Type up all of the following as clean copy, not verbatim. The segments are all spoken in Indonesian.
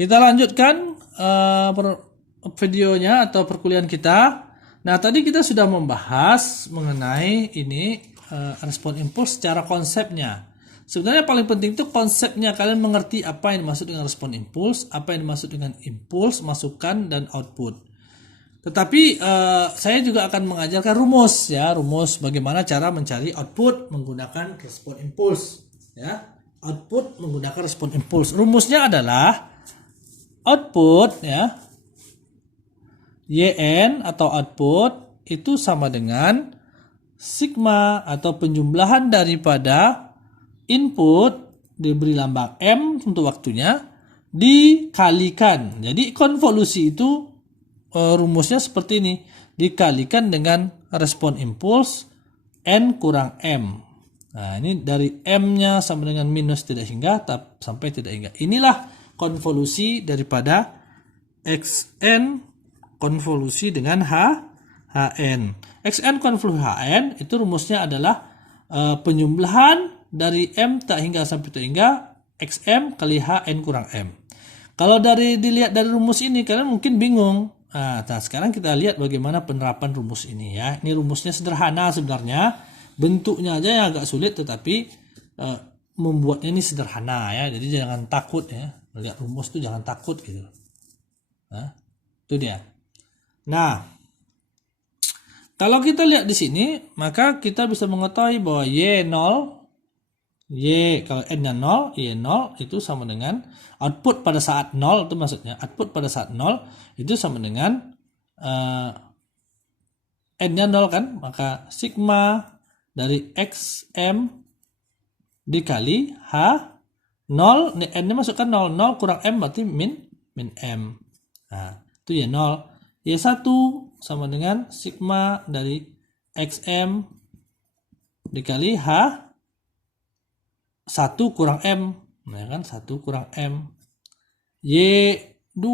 Kita lanjutkan videonya atau perkuliahan kita. Nah, tadi kita sudah membahas mengenai ini respon impuls secara konsepnya. Sebenarnya paling penting itu konsepnya, kalian mengerti apa yang dimaksud dengan respon impuls, apa yang dimaksud dengan impuls, masukan, dan output. Tetapi saya juga akan mengajarkan rumus bagaimana cara mencari output menggunakan respon impuls ya. Output menggunakan respon impuls. Rumusnya adalah output ya, YN atau output itu sama dengan sigma atau penjumlahan daripada input diberi lambang M untuk waktunya dikalikan. Jadi konvolusi itu rumusnya seperti ini, dikalikan dengan respon impuls N kurang M. Nah, ini dari M-nya sama dengan minus tidak hingga sampai tidak hingga. Inilah konvolusi daripada XN konvolusi dengan HN. XN konvolusi HN itu rumusnya adalah penjumlahan dari M tak hingga sampai tak hingga XM kali HN kurang M. Kalau dilihat dari rumus ini kalian mungkin bingung. Nah, sekarang kita lihat bagaimana penerapan rumus ini ya. Ini rumusnya sederhana sebenarnya. Bentuknya aja yang agak sulit, tetapi membuatnya ini sederhana ya. Jadi jangan takut ya. Melihat rumus itu jangan takut gitu. Nah, itu dia. Nah, kalau kita lihat di sini, maka kita bisa mengetahui bahwa Y0, kalau N-nya 0, Y0 itu sama dengan output pada saat 0, itu maksudnya output pada saat 0 itu sama dengan N-nya 0 kan, maka sigma dari XM dikali H0, N-nya masukkan 0, 0 kurang M berarti min M. Nah, itu Y0. Y1 sama dengan sigma dari XM dikali H1 kurang M. Nah, kan 1 kurang M. Y2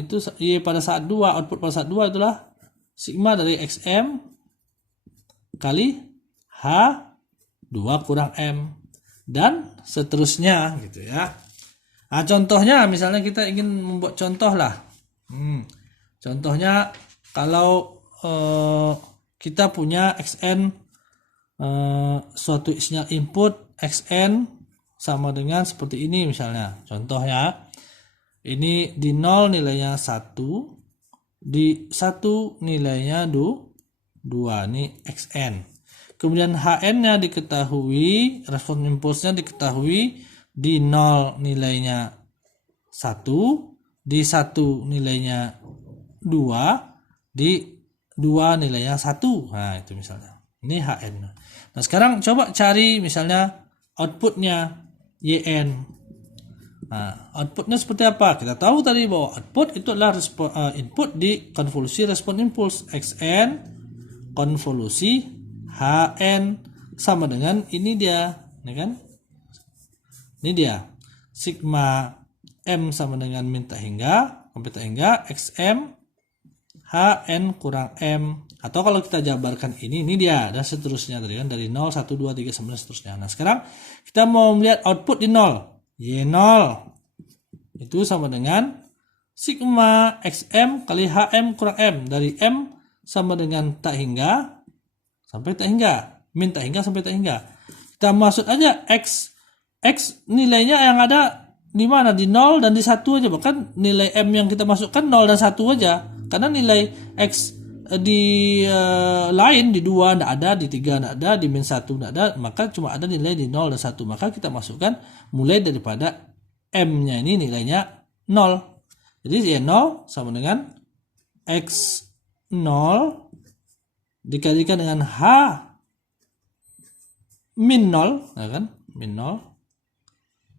itu Y pada saat 2, output pada saat 2 itulah sigma dari XM kali H2 kurang M. Dan seterusnya gitu ya. Nah, contohnya misalnya kita ingin membuat contoh lah. Contohnya kalau kita punya XN suatu sinyal input XN sama dengan seperti ini misalnya. Contohnya ini di 0 nilainya 1, di 1 nilainya 2, ini XN. Kemudian HN-nya diketahui, respon impulsnya diketahui di 0 nilainya 1, di 1 nilainya 2, di 2 nilainya 1. Nah, itu misalnya. Ini HN. Nah, sekarang coba cari misalnya outputnya YN. Nah, outputnya seperti apa? Kita tahu tadi bahwa output itu adalah input di konvolusi respon impuls. XN konvolusi HN sama dengan ini dia. Ini kan? Ini dia. Sigma M sama dengan min tak hingga sampai tak hingga XM HN kurang M, atau kalau kita jabarkan ini dia, dan seterusnya tadi kan dari 0, 1, 2, 3 sampai seterusnya. Nah, sekarang kita mau melihat output di 0. Y0 itu sama dengan sigma XM kali HM kurang M, dari M sama dengan tak hingga sampai tak hingga, min tak hingga sampai tak hingga. Kita masuk aja X nilainya yang ada di mana? Di 0 dan di 1 aja. Bahkan nilai M yang kita masukkan 0 dan 1 aja. Karena nilai X di lain di 2 enggak ada, di 3 enggak ada, di min 1 enggak ada, maka cuma ada nilai di 0 dan 1. Maka kita masukkan mulai daripada M-nya ini nilainya 0. Jadi Y0 sama dengan X0 dikalikan dengan H min 0, ya kan? Min 0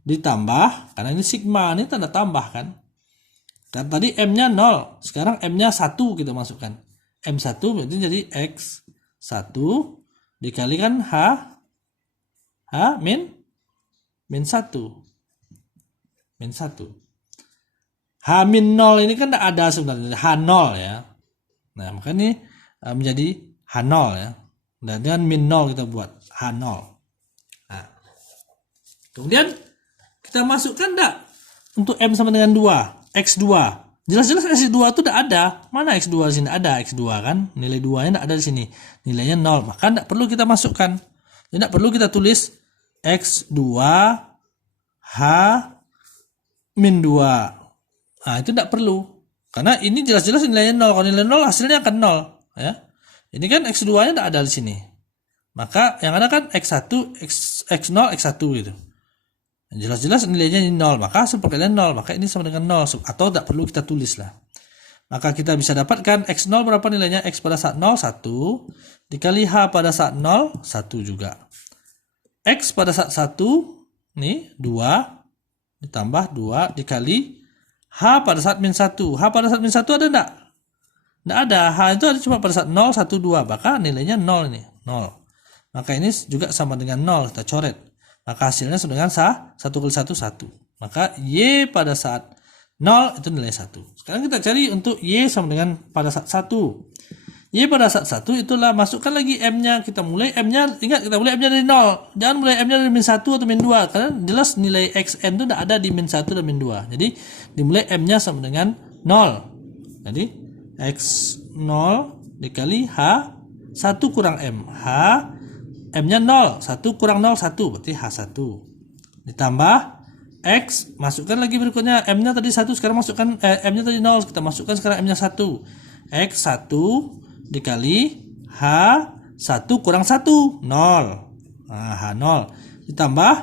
ditambah, karena ini sigma, ini tanda tambah kan? Dan tadi M-nya 0, sekarang M-nya 1 kita masukkan. M1 berarti jadi X1 dikalikan H min 1. Min 1. H min 0 ini kan tidak ada sebenarnya, H0 ya. Nah, maka ini menjadi H0 ya. Dan dengan min 0 kita buat H0. Nah, kemudian kita masukkan enggak untuk M sama dengan 2. X2. Jelas-jelas X2 itu tidak ada. Mana X2 di sini? Ada X2 kan? Nilai 2-nya tidak ada di sini. Nilainya 0. Maka tidak perlu kita masukkan. Tidak perlu kita tulis X2 H min 2. Nah, itu tidak perlu. Karena ini jelas-jelas nilainya 0. Kalau nilai 0 hasilnya akan 0. Ya. Ini kan X2-nya tidak ada di sini. Maka yang ada kan X1, X0, X1 gitu. Jelas-jelas nilainya 0, maka hasil perkalian 0, maka ini sama dengan 0, atau tidak perlu kita tulis lah. Maka kita bisa dapatkan X0 berapa nilainya? X pada saat 0, 1, dikali H pada saat 0, 1 juga. X pada saat 1, nih 2, ditambah 2, dikali H pada saat min 1. H pada saat min 1 ada enggak? Enggak ada, H itu ada cuma pada saat 0, 1, 2, maka nilainya 0 ini, 0. Maka ini juga sama dengan 0, kita coret. Maka hasilnya sama dengan 1 kali 1, 1. Maka Y pada saat 0 itu nilai 1. Sekarang kita cari untuk Y sama dengan pada saat 1. Y pada saat 1 itulah masukkan lagi M-nya. Kita mulai M-nya, ingat kita mulai M-nya dari 0. Jangan mulai M-nya dari min 1 atau min 2. Karena jelas nilai XN itu tidak ada di min 1 dan min 2. Jadi dimulai M-nya sama dengan 0. Jadi X0 dikali H 1 kurang M. M-nya 0, 1 kurang 0, 1, berarti H1. Ditambah X, masukkan lagi berikutnya, M-nya tadi 1, sekarang masukkan, M-nya tadi 0, kita masukkan sekarang M-nya 1. X1 dikali H1 kurang 1, 0. Nah, H0. Ditambah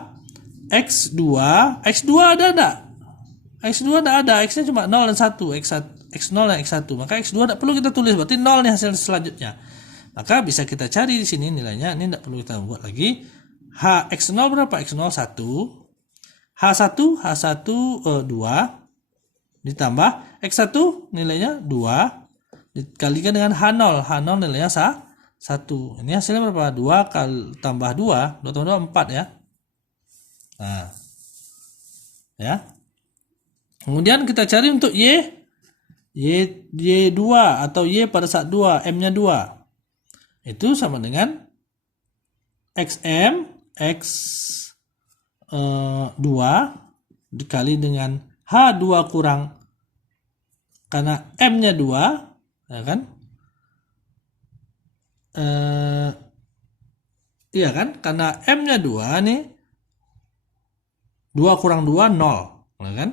X2, X2 ada enggak? X2 enggak ada, X-nya cuma 0 dan 1, X0 dan X1. Maka X2 enggak perlu kita tulis, berarti 0 nih hasil selanjutnya. Maka bisa kita cari di sini nilainya, ini tidak perlu kita buat lagi. X0 berapa? X0 1. H1 2 ditambah X1 nilainya 2 dikalikan dengan H0. H0 nilainya 1. Ini hasilnya berapa? 2 kali tambah 2, 2 tambah 2 4 ya. Nah. Ya. Kemudian kita cari untuk Y2 atau Y pada saat 2, M-nya 2. Itu sama dengan XM X2 dikali dengan H2 kurang, karena M-nya 2, ya kan? Iya kan? Karena M-nya 2 nih, 2 kurang 2, 0, ya kan?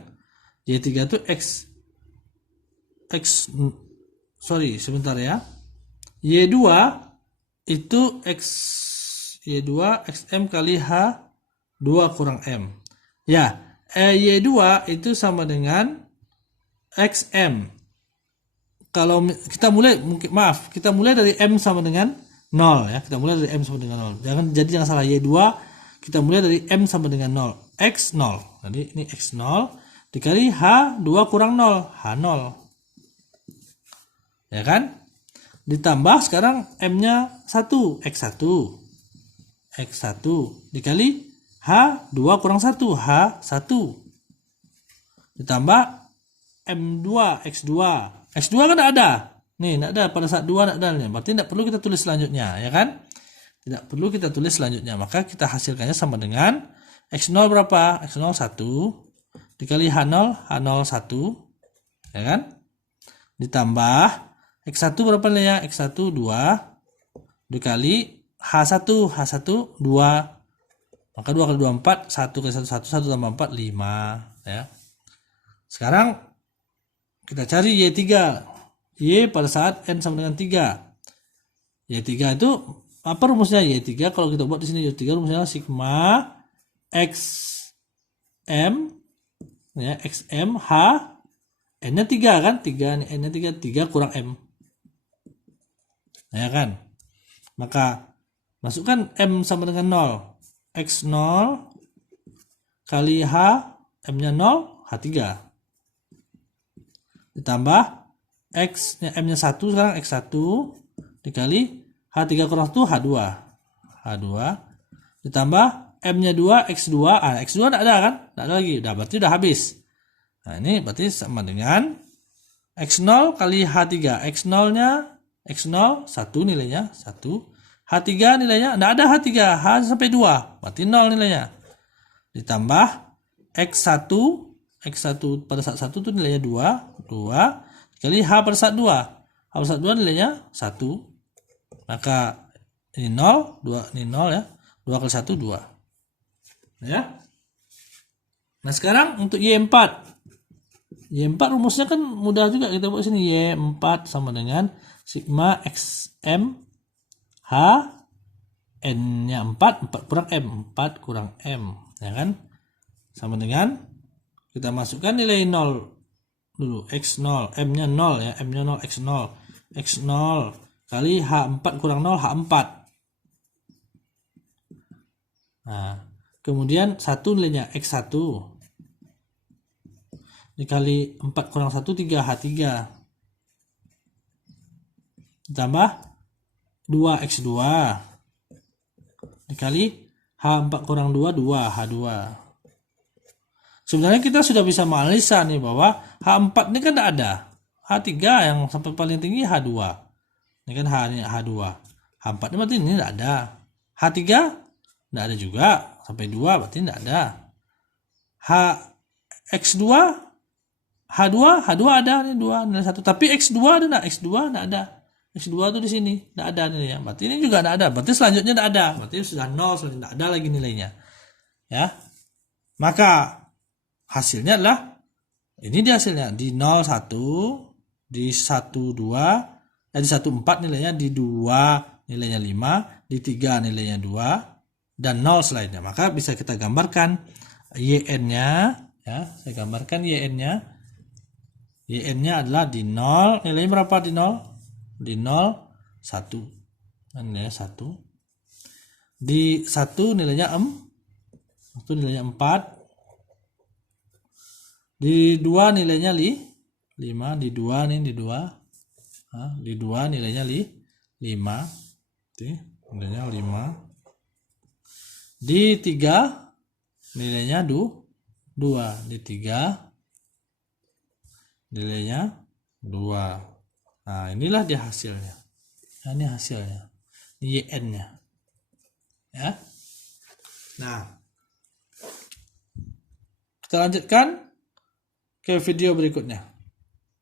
Y3 itu sorry, sebentar ya. Y2 itu Y2 XM kali H2 kurang M. Ya, Y2 itu sama dengan XM. Kalau kita mulai, kita mulai dari M sama dengan 0 ya. Kita mulai dari M sama dengan 0. Jangan salah, Y2 kita mulai dari M sama dengan 0. X0. Jadi ini X0 dikali H2 kurang 0, H0. Ya kan? Ditambah sekarang M-nya 1, X1 dikali H2 kurang 1, H1. Ditambah M2, X2 kan ada. Nih, tidak ada, pada saat 2 tidak ada. Berarti tidak perlu kita tulis selanjutnya, ya kan? Tidak perlu kita tulis selanjutnya. Maka kita hasilkannya sama dengan X0 berapa? X0 1 dikali H0, H0 1. Ya kan? Ditambah X1 berapa nilainya? X1 2 dikali H1 2. Maka 2 kali 2 4, 1 kali 1 1 tambah 4 5 ya. Sekarang kita cari Y3. Y pada saat N sama dengan 3. Y3 itu apa rumusnya? Y3 kalau kita buat di sini Y3 rumusnya sigma XM ya, XM H N-nya 3 kan? 3 nih, N-nya 3 kurang M. Ya kan? Maka masukkan M sama dengan 0. X0 kali H, M-nya 0, H3. Ditambah X-nya, M-nya 1 sekarang X1 dikali H3 kurang 1, H2. Ditambah M-nya 2, X2. X2 tidak ada kan? Tidak ada lagi. Berarti udah habis. Nah, ini berarti sama dengan X0 kali H3. X0-nya X0 1 nilainya 1. H3 nilainya tidak ada H3. H sampai 2. Berarti 0 nilainya. Ditambah X1 X1 pada saat 1 itu nilainya 2 kali H pada saat 2. H pada saat 2 nilainya 1. Maka ini 0, 2 ini 0 ya. 2 kali 1 2. Ya. Nah, sekarang untuk Y4. Y4 rumusnya kan mudah juga, kita buat sini. Y4 sama dengan sigma XM H N-nya 4 kurang M. 4 kurang M, ya kan? Sama dengan kita masukkan nilai 0 dulu, X0, M-nya 0 ya, M-nya 0, X0. X0 kali H4 kurang 0, H4. Nah, kemudian 1 nilainya X1 dikali 4 kurang 1, 3, H3. Ditambah 2X2 dikali H4 kurang 2, 2, H2. Sebenarnya kita sudah bisa menganalisa nih bahwa H4 ini kan tidak ada. H3 yang sampai paling tinggi H2. Ini kan H2. H4 ini berarti ini tidak ada. H3 tidak ada juga. Sampai 2 berarti tidak ada. X2 H2 ada nih 2 nilai 1. Tapi X2 ada enggak? X2 tidak ada. X2 itu di sini tidak ada nilainya. Berarti ini juga tidak ada. Berarti selanjutnya tidak ada. Berarti sudah 0, selanjutnya tidak ada lagi nilainya. Ya. Maka hasilnya adalah ini dia hasilnya di 01, di 12, di 14 nilainya, di 2 nilainya 5, di 3 nilainya 2 dan 0 selainnya. Maka bisa kita gambarkan YN-nya ya, saya gambarkan YN-nya. YN-nya adalah di 0, nilainya berapa di 0? Di 0 1. Nilainya 1. Di 1 nilainya 4. Nilainya 4. Di 2 nilainya 5, di 2 nih, di 2. Nah, di 2 nilainya 5. Nilainya 5. Di 3 nilainya 2. Di 3 nilainya 2. Nah, inilah dia hasilnya. Nah, ini hasilnya. YN-nya. Ya. Nah, kita lanjutkan ke video berikutnya.